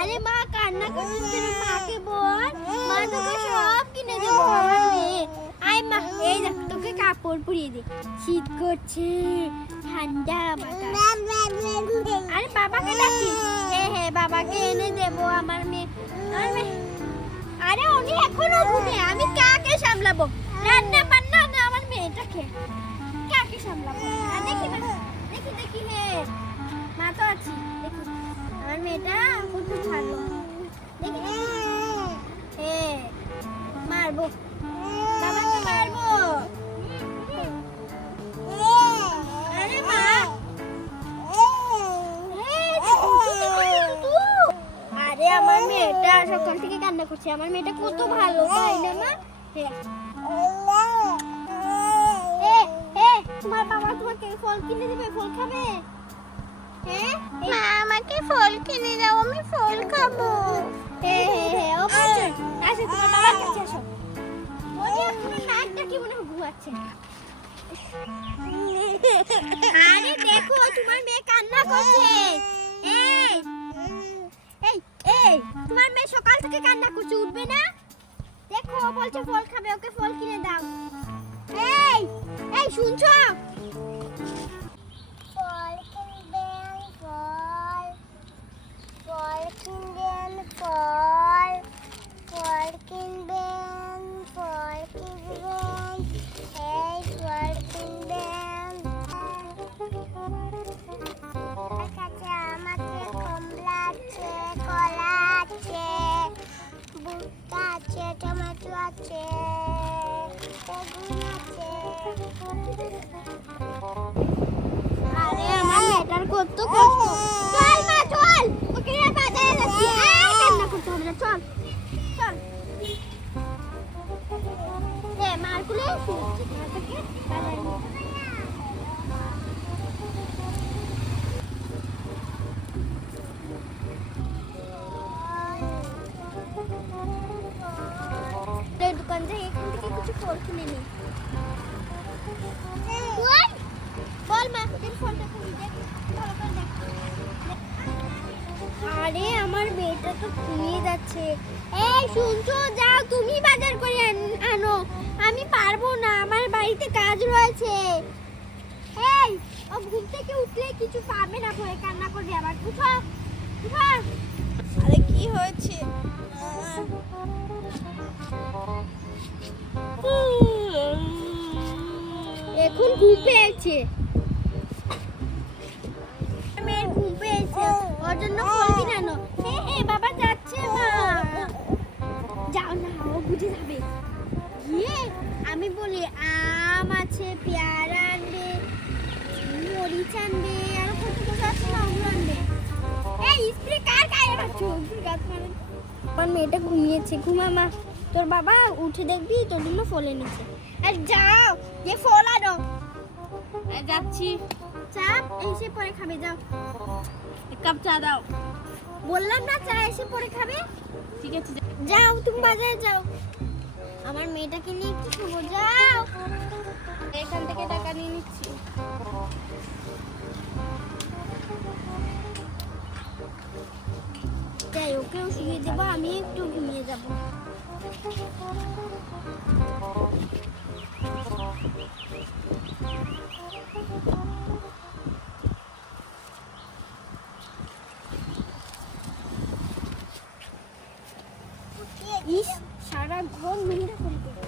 আরে মা কান্না করছিস কেন? মাকে বল, মা তোকে সব কিনে দেবো। আমার মেয়ে, আয় মা, এই দেখ তোকে কাপড় পরিয়ে দে। শীত করছে, ঠান্ডা বাতাস। আরে বাবাকে ডাকিস। হ্যাঁ বাবাকে এনে দেবো। আমার মেয়ে, আরে উনি এখনো ঘুমে, আমি কাকে সামলাবো? রান্না বান্না না আমার মেয়েটাকে কাকে সামলাবো? আর দেখি না, দেখি হে মা তো আছি। দেখি আমার মেয়েটা কোথায় ছাড়লো। দেখি হে মারবো, বাবাকে মারবো। আরে মা, আরে আমার মেয়েটা সকাল থেকে কান্না করছে। আমার মেয়েটা কত ভালো, তাই না মা? তোমার বাবা তোমাকে ফল কিনে দেবে, ফল খাবে? হ্যাঁ মা, আমাকে ফল কিনে দাও, আমি ফল খাবো। আসো তোমার বাবার কাছে আসো। ওরে এখনো নাকটা কি মনে ঘুমাচ্ছে। আরে দেখো তোমার মেয়ে কান্না করছে। এই তোমার মেয়ে সকাল থেকে কান্না করছে, উঠবে না? দেখো বলছে ফল খাবে, ওকে ফল কিনে দাও। এই শুনছো? ফল কিনবেন, ফল কিনবেন, ফল কিনবেন, এই ফল কিনবেন। আচ্ছা আমাকে কমলা আছে, কলা আছে, ভুট্টা আছে, টমেটো আছে, বেগুন আছে। আরে আমার মেয়েটার কত কষ্ট। চল মা চল, ওকে নিয়ে বাজারে যাচ্ছি। কান্না করতে হবে না, চল চল। মার কুলে এসে মাটাকে বাজারে নিয়ে দোকান থেকে, এখান থেকে কিছু ফল কিনে নি। বল মা, তোর ফলটা খুলে দেখ। আরে আমার মেয়েটা তো ঘুমিয়ে যাচ্ছে। এই শুনছো, যাও তুমি বাজার করে আনো, আমি পারবো না, আমার বাড়িতে কাজ রয়েছে। এই ও ঘুম থেকে উঠলে কিছু পাবে না, ভয়ে কান্না করবে আবার। উঠো উঠো। আরে কি হয়েছে? এখন ঘুম পেয়েছে, মেয়ের ঘুম পেয়েছে, ওর জন্য ফল কিনে আনো। বাবা যাচ্ছে মা। যাও না, ও বুঝে যাবে। আমি বলি আম আছে, পেয়ারা আনবে, মরিচ আনবে, আর কত কিছু আছে না, ওগুলো আনবে। এই স্প্রে কার গায়ে মারছো? আমার মেয়েটা ঘুমিয়েছে, ঘুমা মা। তোর বাবা উঠে দেখবি তোর জন্য ফল এনেছে। আর যাও যে ফল আনো। যাচ্ছি। চাপ এসে পরে খাবে, যাও। এক কাপ চা দাও। বললাম না চা এসে পরে খাবে। ঠিক আছে যাও, তুমি বাজারে যাও, আমার মেয়েটাকে নিয়ে একটু শুবো। যাও, এখান থেকে টাকা নিয়ে নিচ্ছি। যাই ওকেও শুয়ে দেবো, আমি একটু ঘুমিয়ে যাবো। ইস সারা ঘর নোংরা করে দেবে।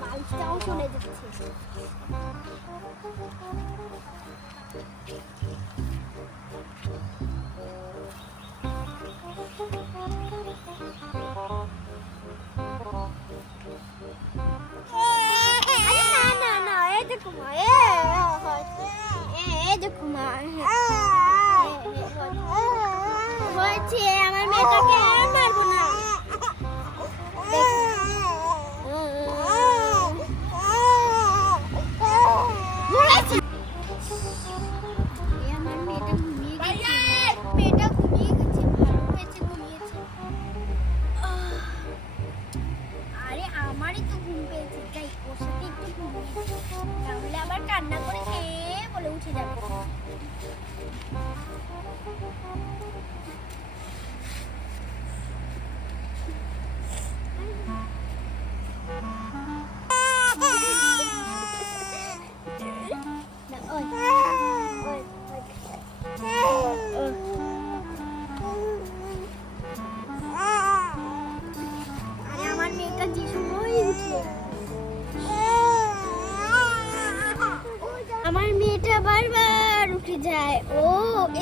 বালিশটাও চলে যাচ্ছে। বলছি আমার মেয়েটাকে আর মারবো না। আমার মেয়েটা ঘুমিয়ে গেছে।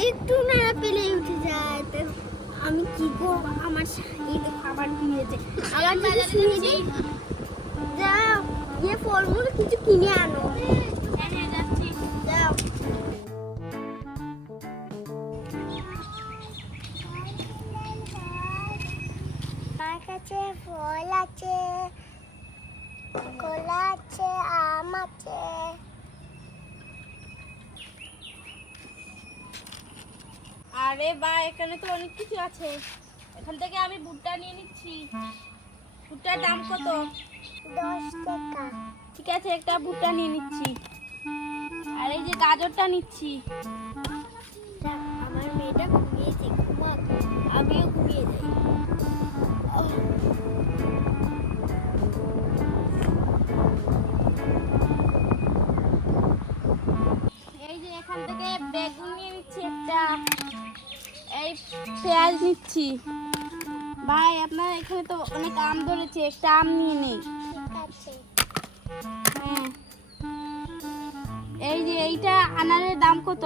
একটু না পেলেই উঠে যায়। তো আমি কি করব? আমার এই তো খাবার কিনেছে। আমার বাজারে শুনেছি যাও গিয়ে ফলমূল কিছু কিনে আনো। হ্যাঁ হ্যাঁ যাচ্ছি। যাও। আমার কাছে ফল আছে, কলা আছে, আম আছে। আরে বা এখানে তো অনেক কিছু আছে। এখান থেকে আমি ভুট্টা নিয়ে নিচ্ছি। ভুট্টার দাম কত? 10 টাকা। ঠিক আছে, একটা ভুট্টা নিয়ে নিচ্ছি। আর এই যে গাজরটা নিচ্ছি। আমার মেয়েটা ঘুমিয়েছে, ঘুমাক, আমিও ঘুমিয়ে যাই। এই যে এখান থেকে বেগুন নিয়ে নিচ্ছি একটা। এই পেঁয়াজ নিচ্ছি। ভাই আপনার এখানে তো অনেক আম ধরেছে, একটা আম নিয়ে নেই। ঠিক আছে। হ্যাঁ, এই যে এইটা আনারের দাম কত?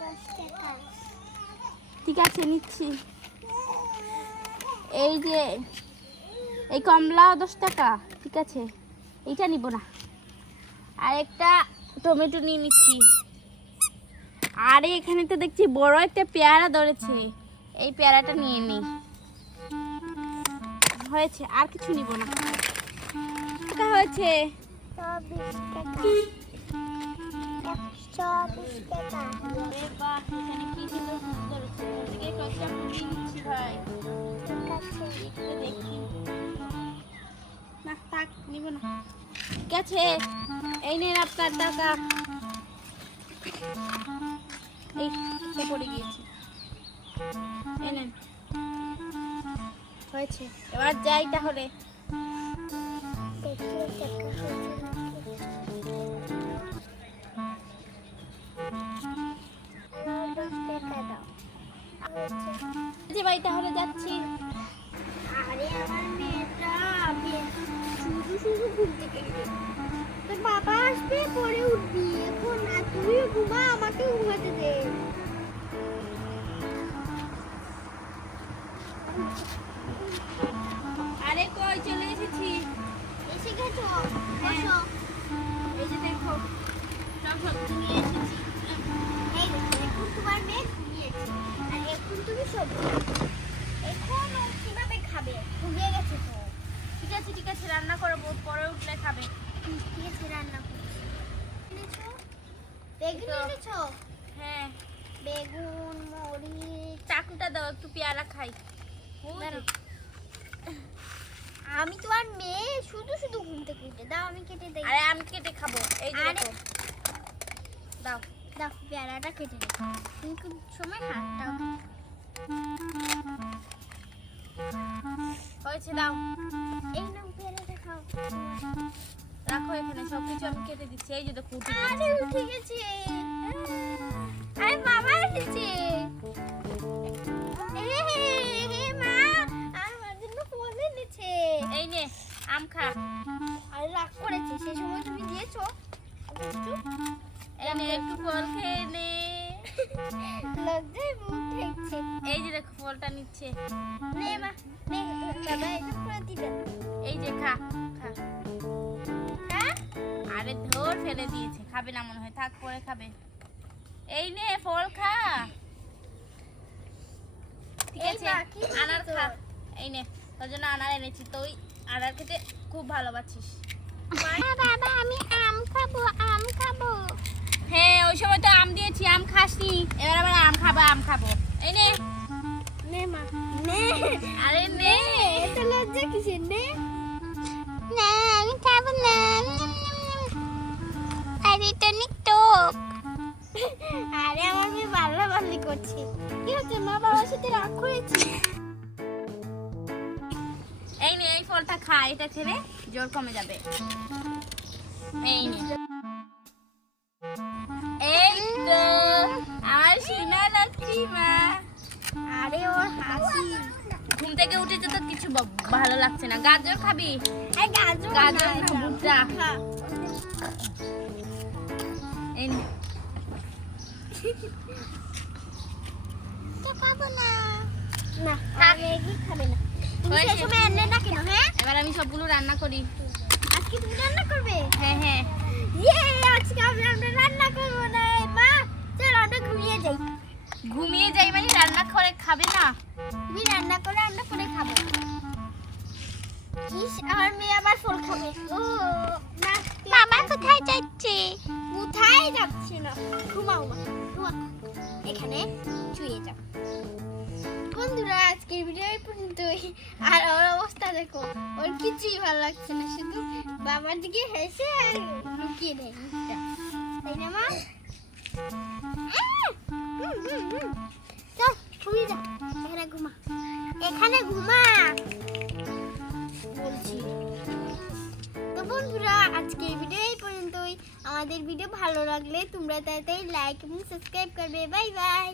10 টাকা। ঠিক আছে নিচ্ছি। এই যে এই কমলা 10 টাকা। ঠিক আছে, এইটা নিব না। আর একটা টমেটো নিয়ে নিচ্ছি। আরে এখানে তো দেখছি বড় একটা পেয়ারা ধরেছে, এই পেয়ারাটা নিয়ে নিই। হয়েছে, আর কিছু নিব না। টাকা হয়েছে। 20 টাকা। 120 টাকা। আরে বাহ, এখানে কি সুন্দর ফুল ধরেছে। এখান থেকে কয়েকটা ফুল নিয়ে নিচ্ছি ভাই। ঠিক আছে। একটু দেখি। না থাক, নিব না। ঠিক আছে, এই নেন আপনার টাকা। এই তো পড়ে গিয়েছে। এই নেন। হয়েছে, এবার যাই তাহলে। দেখি টাকা হয়েছে নাকি। আরো 10 টাকা দাও। হয়েছে। যে ভাই তাহলে যাচ্ছি। আরে আমার মেয়েটা শুধু শুধু ঘুম থেকে উঠে। তোর বাবা আসবে, পরে উঠবি। এখন আর তুই ঘুমা, আমাকে ঘুমাতে দে। আরে কই চলে এসেছি। এসে গেছো? বসো। এই যে দেখো, সব সবজি নিয়ে এসেছি। এই দেখো, এখন তোমার মেয়ে ঘুমিয়েছে আর এখন তুমি সবজি। এখন ও কিভাবে খাবে? ঘুমিয়ে গেছে তো। ঠিক আছে রান্না করবো, পরে উঠলে খাবে। ঠিক আছে, রান্না করছি। এনেছো? বেগুন এনেছো? হ্যাঁ, বেগুন, মরিচ। চাকুটা দাও, একটু পেয়ারা খাই। দাঁড়াও। আমি তোমার মেয়ে, শুধু শুধু ঘুম থেকে উঠে। দাও আমি কেটে দেই। আরে আমি কেটে খাবো। এই যে আরে- দেখো, দাও। দাও পেয়ারাটা কেটে দিই। তুমি কোন সময় হাতটাও হয়েছে, দাও। এই নাও পেয়ারাটা খাও। রাখো এখানে, সবকিছু আমি কেটে দিচ্ছি। এই যে দেখো, উঠে আরে গেছে। উঠে গেছে। আরে মামা এসেছে। হে মা, আমার জন্য ফল এনেছে। এই নে, আম খা। আর রাগ করেছে, সেই সময় তুমি দিয়েছো। একটু এই নে, একটু ফল খেয়ে নে। লজ্জায় মুখ ঠেকছে। এই যে দেখো, ফলটা নিচ্ছে। নে মা, নে বাবা, এটা করে দিবেন। এই যে খা, খা। হ্যাঁ? আরে ধর, ফেলে দিয়েছে। খাবে না মনে হয়, থাক পরে খাবে। এই নে, ফল খা। ঠিক এই আছে, মা, কি আনার দিছো? খা। এই নে, তোর জন্য আনার এনেছি। তুই আনার খেতে খুব ভালোবাসিস। বাবা আমি আম খাবো, আম খাবো। হ্যাঁ, ওই সময় তো আম দিয়েছি, আম খাসনি। এবার আবার আম খাবো, আম খাবো। এই নে। নে মা, নে। আরে নে। এত লজ্জা কিসের? নে। না আমি খাবো না। আরে এটা অনেক টক। আরে আমার মেয়ে বাল্লাবাল্লি করছে। কি হচ্ছে মা, বাবার সাথে রাগ করেছি? এই নে, এই ফলটা খা। এটা খেলে জোর কমে যাবে। এই নে। এই তো আমার সোনা লক্ষ্মী মা। আরে ওর হাসি। ঘুম থেকে উঠেছে তো কিছু ভালো লাগছে না। গাজর খাবি? এই গাজর গাজর না, না, ভুট্টা। খা। এই নে। তো খাবো না না ম্যাগি খাবে না তুমি হয়েছে। সেই সময় আনলে না কেন হ্যাঁ এবার আমি সবগুলো রান্না করি। আজকে তুমি রান্না করবে হ্যাঁ হ্যাঁ ইয়ে আজকে আমরা রান্না করবো না মা চল আমরা ঘুমিয়ে যাই ঘুমিয়ে যাই মানে রান্না করে খাবে না? তুমি রান্না করে আমরা পরে খাবো ইস আমার মেয়ে আবার ফল খাবে ও না মামা কোথায় যাচ্ছে কোথায় যাচ্ছে না ঘুমাও মা ঘুমাও এখানে শুয়ে যাও বন্ধুরা আজকের ভিডিও এই পর্যন্তই আর ওর অবস্থা দেখো ওর কিছুই ভালো লাগছে না শুধু বাবার দিকে হেসে আর লুকিয়ে নেয় মুখটা তাই না মা চল শুয়ে যা এখানে ঘুমা এখানে ঘুমা বলছি তো বন্ধুরা আজকের ভিডিও এই পর্যন্তই আমাদের ভিডিও ভালো লাগলে তোমরা তাড়াতাড়ি লাইক এবং সাবস্ক্রাইব করবে বাই বাই